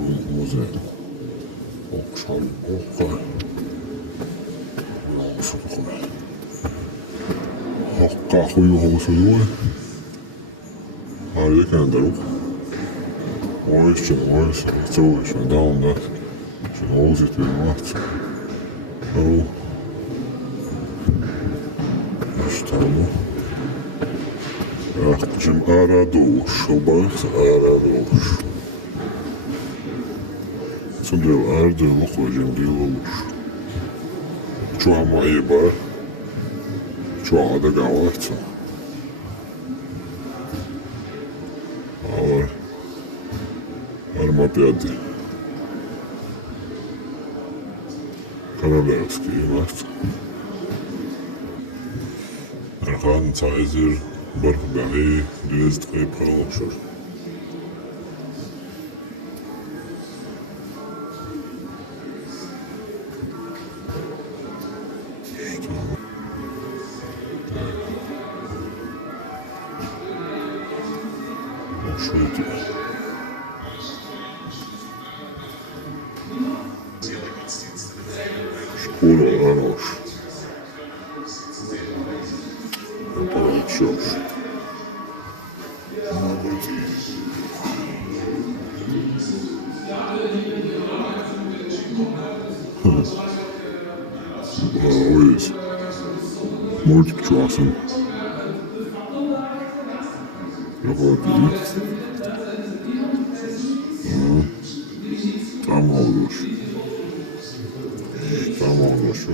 Ruhumuza okşalım, okşalım. Hakka huyumu söylüyor. Harika kendileri. O için, çoğu için, devamlı. Şimdi Oğuz etmeyi vakti. O. İşte onu. Akçım aradoş, o balık aradoş. Sonra ardılık hocam değil olmuş. Çoğu mayı var. Çoğu da kahvaltı. Ağır. Arma piyade. Karalarski vakti. Arkadan Zeiser, Barbarie, Dresdre, Paraşur. Şuydu. Şkole Anoş. Paraşur. Always. Multi chosen. Yapabilir. Tam olur. Tam olur. Şu.